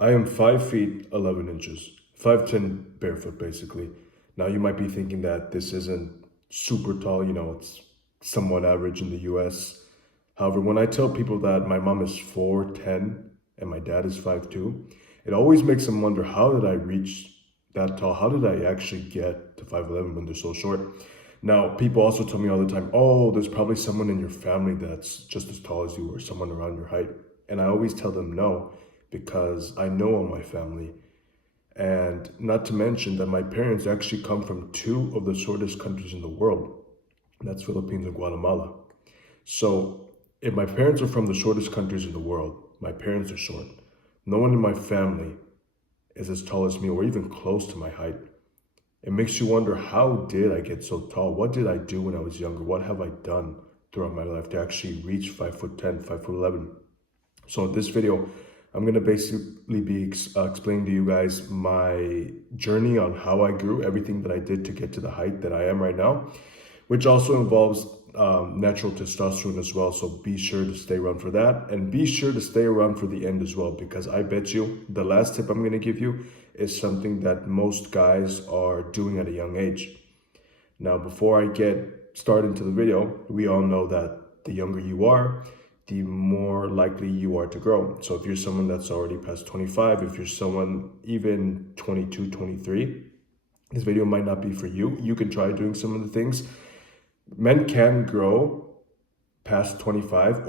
I am 5 feet 11 inches, 5'10" barefoot basically. Now you might be thinking that this isn't super tall, it's somewhat average in the US. However, when I tell people that my mom is 4'10" and my dad is 5'2", it always makes them wonder, how did I reach that tall? How did I actually get to 5'11" when they're so short? Now, people also tell me all the time, oh, there's probably someone in your family that's just as tall as you or someone around your height. And I always tell them no, because I know all my family. And not to mention that my parents actually come from two of the shortest countries in the world. That's Philippines and Guatemala. So if my parents are from the shortest countries in the world, my parents are short. No one in my family is as tall as me or even close to my height. It makes you wonder, how did I get so tall? What did I do when I was younger? What have I done throughout my life to actually reach 5'10", 5'11"? So in this video, I'm going to basically be explaining to you guys my journey on how I grew, everything that I did to get to the height that I am right now, which also involves natural testosterone as well. So be sure to stay around for that, and be sure to stay around for the end as well, because I bet you the last tip I'm going to give you is something that most guys are doing at a young age. Now, before I get started into the video, we all know that the younger you are, the more likely you are to grow. So if you're someone that's already past 25, if you're someone even 22, 23, this video might not be for you. You can try doing some of the things. Men can grow past 25,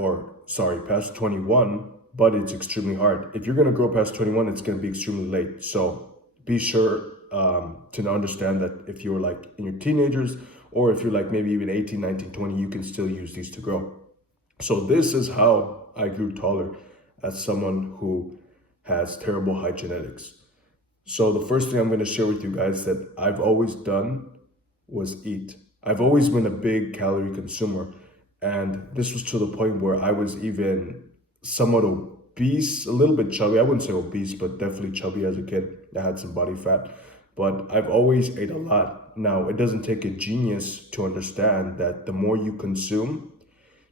past 21, but it's extremely hard. If you're going to grow past 21, it's going to be extremely late. So be sure to understand that if you're like in your teenagers, or if you're like maybe even 18, 19, 20, you can still use these to grow. So this is how I grew taller as someone who has terrible height genetics. So the first thing I'm going to share with you guys that I've always done was eat. I've always been a big calorie consumer, and this was to the point where I was even somewhat obese, a little bit chubby. I wouldn't say obese, but definitely chubby as a kid. I had some body fat, but I've always ate a lot. Now, it doesn't take a genius to understand that the more you consume,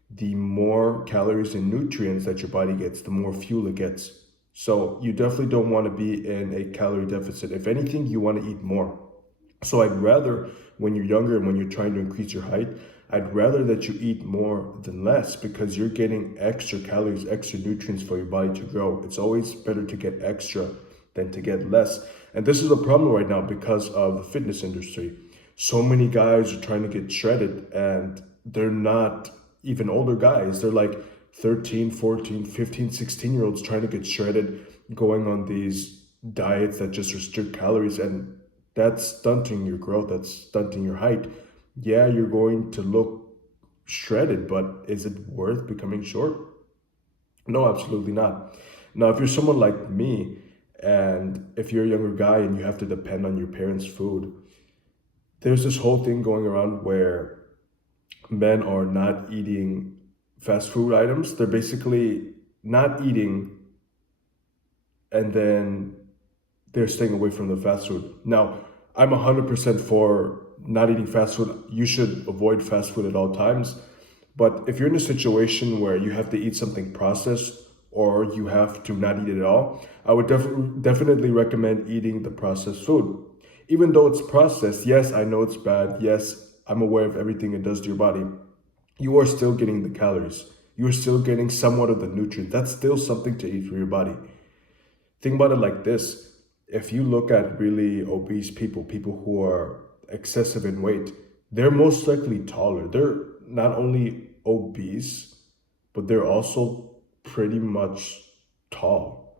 the more calories and nutrients that your body gets, the more fuel it gets. So you definitely don't want to be in a calorie deficit. If anything, you want to eat more. So I'd rather, when you're younger and when you're trying to increase your height, I'd rather that you eat more than less, because you're getting extra calories, extra nutrients for your body to grow. It's always better to get extra than to get less. And this is a problem right now because of the fitness industry. So many guys are trying to get shredded, and they're not even older guys. They're like 13, 14, 15, 16-year-olds trying to get shredded, going on these diets that just restrict calories, and that's stunting your growth, that's stunting your height. Yeah, you're going to look shredded, but is it worth becoming short? No, absolutely not. Now, if you're someone like me, and if you're a younger guy and you have to depend on your parents' food, there's this whole thing going around where men are not eating fast food items. They're basically not eating, and then they're staying away from the fast food. Now, I'm 100% for not eating fast food. You should avoid fast food at all times. But if you're in a situation where you have to eat something processed, or you have to not eat it at all, I would definitely recommend eating the processed food. Even though it's processed, yes, I know it's bad. Yes, I'm aware of everything it does to your body. You are still getting the calories. You're still getting somewhat of the nutrients. That's still something to eat for your body. Think about it like this. If you look at really obese people, people who are excessive in weight, they're most likely taller. They're not only obese, but they're also pretty much tall.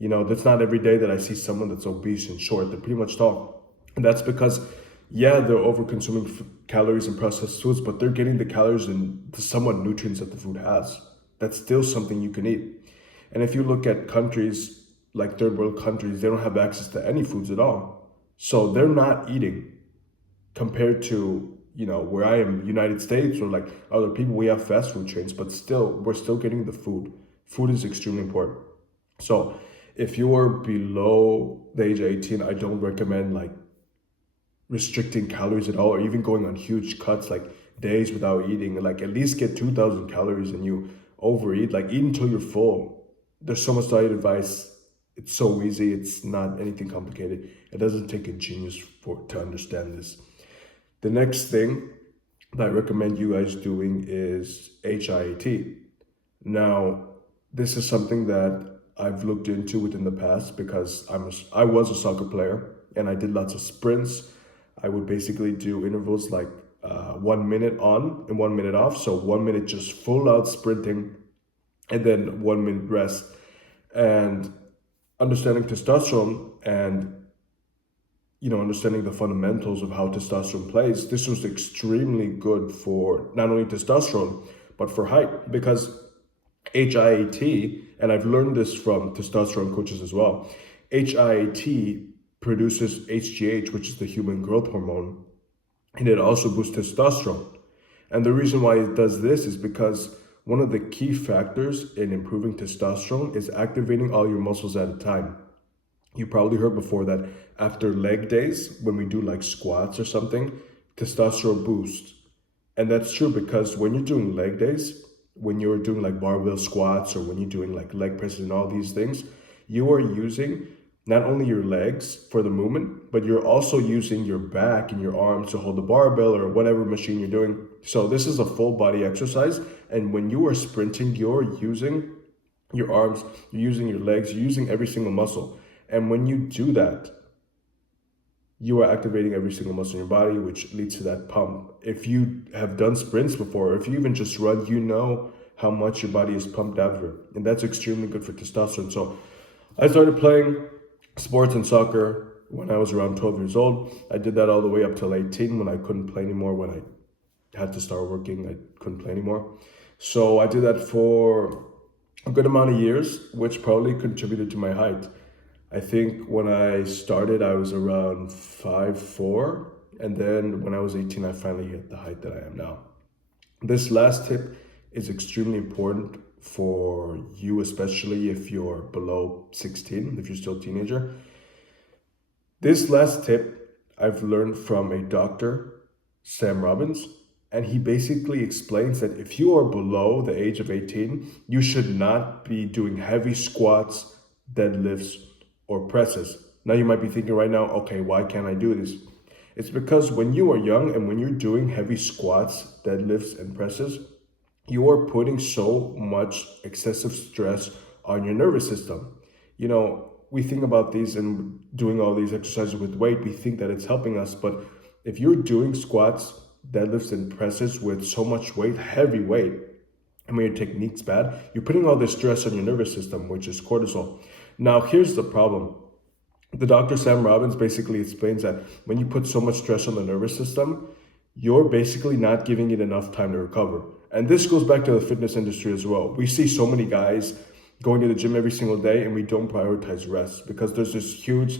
That's not every day that I see someone that's obese and short. They're pretty much tall. And that's because, yeah, they're over consuming calories and processed foods, but they're getting the calories and the somewhat nutrients that the food has. That's still something you can eat. And if you look at countries like third world countries, they don't have access to any foods at all. So they're not eating, compared to, where I am, United States, or like other people, we have fast food chains, but still, we're still getting the food. Food is extremely important. So if you are below the age of 18, I don't recommend like restricting calories at all, or even going on huge cuts, like days without eating. Like, at least get 2,000 calories, and you overeat, like eat until you're full. There's so much diet advice It's so easy. It's not anything complicated. It doesn't take a genius to understand this. The next thing that I recommend you guys doing is HIIT. Now, this is something that I've looked into within the past because I was a soccer player and I did lots of sprints. I would basically do intervals like 1 minute on and 1 minute off. So 1 minute just full out sprinting and then 1 minute rest. And understanding testosterone and understanding the fundamentals of how testosterone plays, this was extremely good for not only testosterone but for height because HIIT, and I've learned this from testosterone coaches as well. HIIT produces HGH, which is the human growth hormone, and it also boosts testosterone. And the reason why it does this is because one of the key factors in improving testosterone is activating all your muscles at a time. You probably heard before that after leg days, when we do like squats or something, testosterone boosts. And that's true because when you're doing leg days, when you're doing like barbell squats or when you're doing like leg presses and all these things, you are using not only your legs for the movement, but you're also using your back and your arms to hold the barbell or whatever machine you're doing. So this is a full body exercise. And when you are sprinting, you're using your arms, you're using your legs, you're using every single muscle. And when you do that, you are activating every single muscle in your body, which leads to that pump. If you have done sprints before, or if you even just run, you know how much your body is pumped after. And that's extremely good for testosterone. So I started playing sports and soccer when I was around 12 years old. I did that all the way up till 18 when I couldn't play anymore. When I had to start working, I couldn't play anymore. So I did that for a good amount of years, which probably contributed to my height. I think when I started, I was around 5'4", and then when I was 18, I finally hit the height that I am now. This last tip is extremely important for you, especially if you're below 16, if you're still a teenager. This last tip I've learned from a doctor, Sam Robbins, and he basically explains that if you are below the age of 18, you should not be doing heavy squats, deadlifts, or presses. Now you might be thinking right now, okay, why can't I do this? It's because when you are young and when you're doing heavy squats, deadlifts, and presses, you are putting so much excessive stress on your nervous system. We think about these and doing all these exercises with weight, we think that it's helping us, but if you're doing squats, deadlifts, and presses with so much weight, heavy weight, and when your technique's bad, you're putting all this stress on your nervous system, which is cortisol. Now, here's the problem. The Dr. Sam Robbins basically explains that when you put so much stress on the nervous system, you're basically not giving it enough time to recover. And this goes back to the fitness industry as well. We see so many guys going to the gym every single day and we don't prioritize rest because there's this huge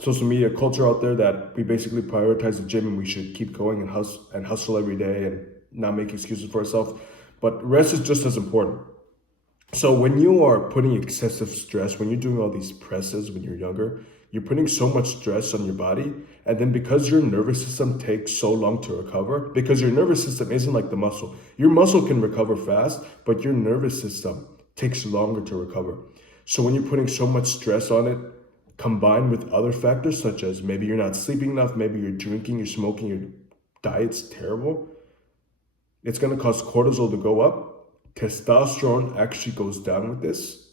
social media culture out there that we basically prioritize the gym and we should keep going and hustle every day and not make excuses for ourselves. But rest is just as important. So when you are putting excessive stress, when you're doing all these presses when you're younger, you're putting so much stress on your body. And then because your nervous system takes so long to recover, because your nervous system isn't like the muscle. Your muscle can recover fast, but your nervous system takes longer to recover. So when you're putting so much stress on it, combined with other factors such as maybe you're not sleeping enough, maybe you're drinking, you're smoking, your diet's terrible, it's going to cause cortisol to go up. Testosterone actually goes down with this,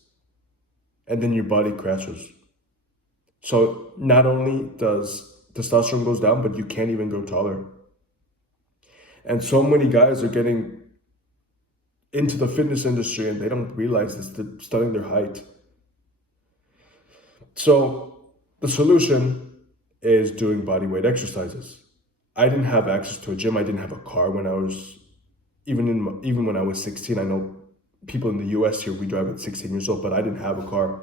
and then your body crashes. So not only does testosterone goes down, but you can't even grow taller. And so many guys are getting into the fitness industry and they don't realize this, they're studying their height. So the solution is doing body weight exercises. I didn't have access to a gym. I didn't have a car when I was even when I was 16. I know people in the US here, we drive at 16 years old, but I didn't have a car.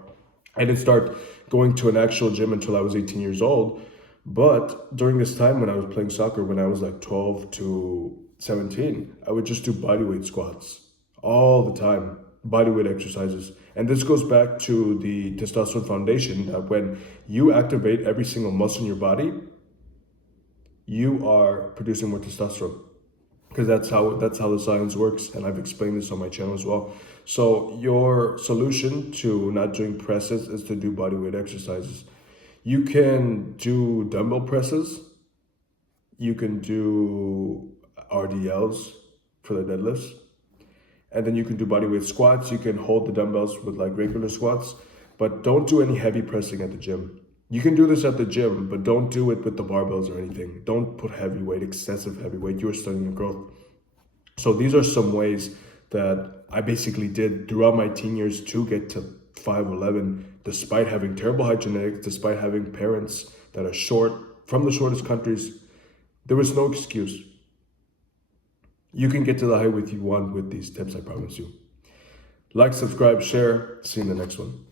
I didn't start going to an actual gym until I was 18 years old. But during this time when I was playing soccer, when I was like 12 to 17, I would just do bodyweight squats all the time, bodyweight exercises. And this goes back to the testosterone foundation, that when you activate every single muscle in your body, you are producing more testosterone. because that's how the science works, and I've explained this on my channel as well. So your solution to not doing presses is to do bodyweight exercises. You can do dumbbell presses, you can do RDLs for the deadlifts, and then you can do bodyweight squats. You can hold the dumbbells with like regular squats, but don't do any heavy pressing at the gym. You can do this at the gym, but don't do it with the barbells or anything. Don't put heavy weight, excessive heavy weight. You're studying your growth. So these are some ways that I basically did throughout my teen years to get to 5'11", despite having terrible height genetics, despite having parents that are short, from the shortest countries. There was no excuse. You can get to the height with you want with these tips, I promise you. Like, subscribe, share. See you in the next one.